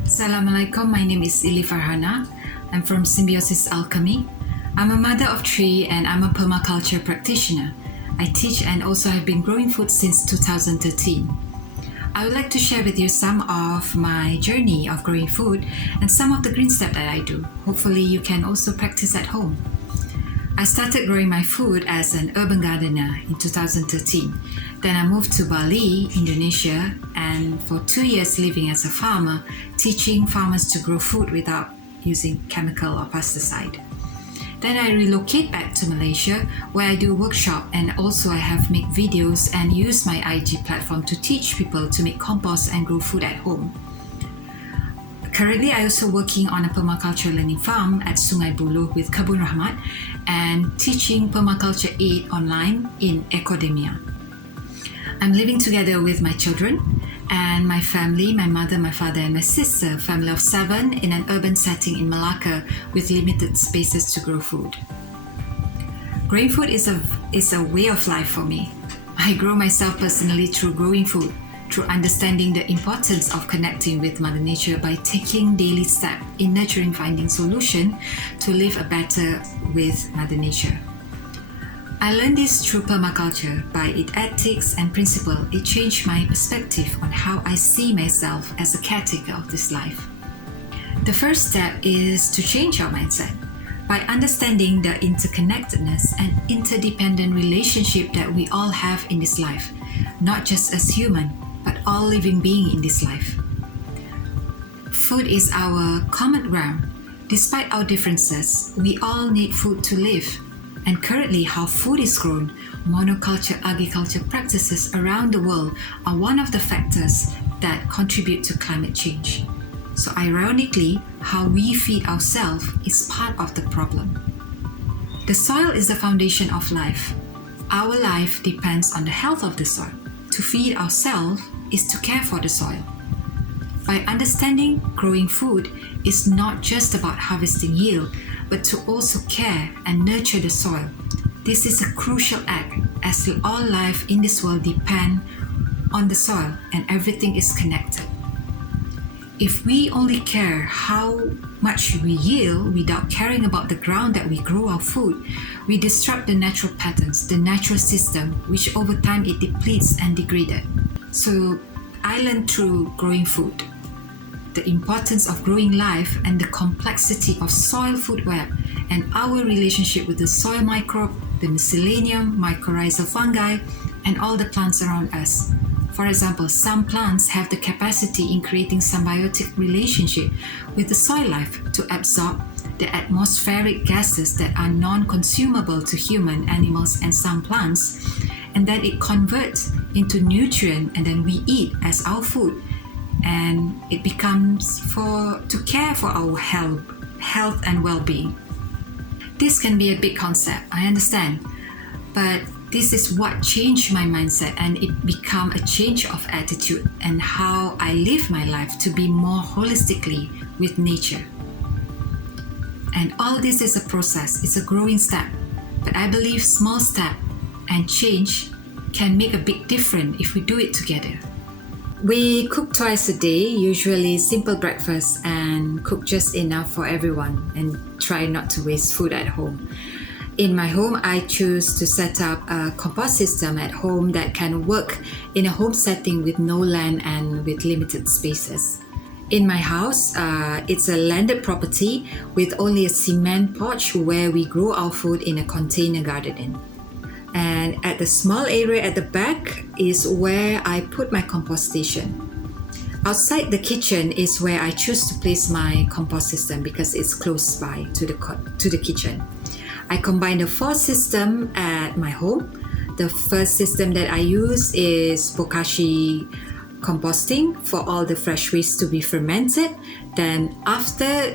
Assalamualaikum, my name is Ili Farhana. I'm from Symbiosis Alchemy. I'm a mother of 3 and I'm a permaculture practitioner. I teach and also have been growing food since 2013. I would like to share with you some of my journey of growing food and some of the green steps that I do. Hopefully you can also practice at home. I started growing my food as an urban gardener in 2013. Then I moved to Bali, Indonesia, and for 2 years living as a farmer, teaching farmers to grow food without using chemical or pesticide. Then I relocate back to Malaysia where I do workshop and also I have made videos and use my IG platform to teach people to make compost and grow food at home. Currently, I also working on a permaculture learning farm at Sungai Buloh with Kebun Rahmat and teaching permaculture aid online in academia. I'm living together with my children and my family, my mother, my father and my sister, family of 7 in an urban setting in Malacca with limited spaces to grow food. Growing food is a way of life for me. I grow myself personally through growing food, through understanding the importance of connecting with Mother Nature by taking daily steps in nurturing finding solution to live a better with Mother Nature. I learned this through permaculture. By its ethics and principle, it changed my perspective on how I see myself as a caretaker of this life. The first step is to change our mindset by understanding the interconnectedness and interdependent relationship that we all have in this life, not just as human, but all living beings in this life. Food is our common ground. Despite our differences, we all need food to live. And currently, how food is grown, monoculture agriculture practices around the world are one of the factors that contribute to climate change. So ironically, how we feed ourselves is part of the problem. The soil is the foundation of life. Our life depends on the health of the soil. To feed ourselves is to care for the soil. By understanding growing food is not just about harvesting yield, but to also care and nurture the soil. This is a crucial act as all life in this world depend on the soil and everything is connected. If we only care how much we yield without caring about the ground that we grow our food, we disrupt the natural patterns, the natural system, which over time it depletes and degrades. So I learned through growing food the importance of growing life and the complexity of soil food web and our relationship with the soil microbe, the mycelium, mycorrhizal fungi, and all the plants around us. For example, some plants have the capacity in creating symbiotic relationship with the soil life to absorb the atmospheric gases that are non-consumable to human, animals, and some plants, and then it converts into nutrient and then we eat as our food. And it becomes to care for our health and well-being. This can be a big concept, I understand, but this is what changed my mindset and it became a change of attitude and how I live my life to be more holistically with nature. And all this is a process, it's a growing step, but I believe small step and change can make a big difference if we do it together. We cook twice a day, usually simple breakfast and cook just enough for everyone and try not to waste food at home. In my home, I choose to set up a compost system at home that can work in a home setting with no land and with limited spaces. In my house, it's a landed property with only a cement porch where we grow our food in a container gardening. And at the small area at the back is where I put my compost station. Outside the kitchen is where I choose to place my compost system because it's close by to the kitchen. I combine the 4 systems at my home. The first system that I use is bokashi composting for all the fresh waste to be fermented. Then after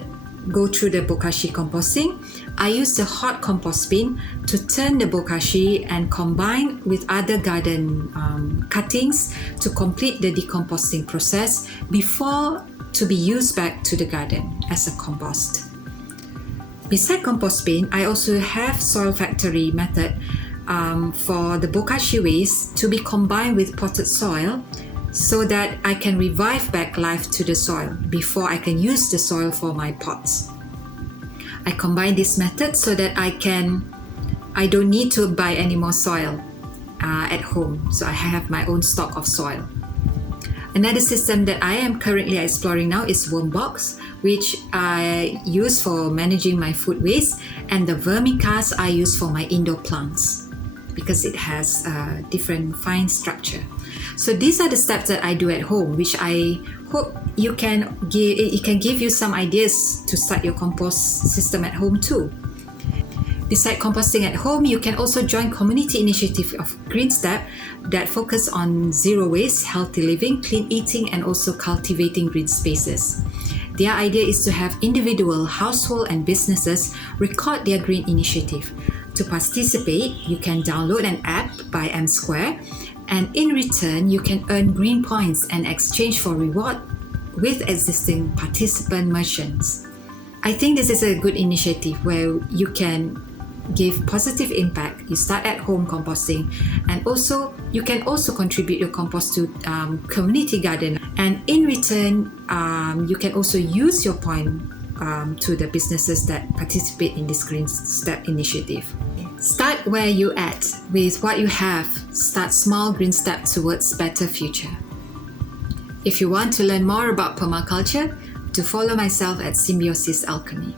go through the bokashi composting, I use the hot compost bin to turn the bokashi and combine with other garden cuttings to complete the decomposting process before to be used back to the garden as a compost. Beside compost bin, I also have soil factory method for the bokashi waste to be combined with potted soil so that I can revive back life to the soil before I can use the soil for my pots. I combine this method so that I don't need to buy any more soil at home, so I have my own stock of soil. Another system that I am currently exploring now is worm box, which I use for managing my food waste, and the vermicast I use for my indoor plants because it has a different fine structure. So these are the steps that I do at home, which I hope it can give you some ideas to start your compost system at home too. Besides composting at home, you can also join community initiative of GreenSteps that focus on zero waste, healthy living, clean eating, and also cultivating green spaces. Their idea is to have individual, household, and businesses record their green initiative. To participate, you can download an app by M Square, and in return, you can earn green points and exchange for reward with existing participant merchants. I think this is a good initiative where you can give positive impact. You start at home composting, and also you can also contribute your compost to community garden, and in return you can also use your point to the businesses that participate in this GreenSteps initiative. Start where you at with what you have. Start small. GreenSteps towards better future. If you want to learn more about permaculture, to follow myself at Symbiosis Alchemy.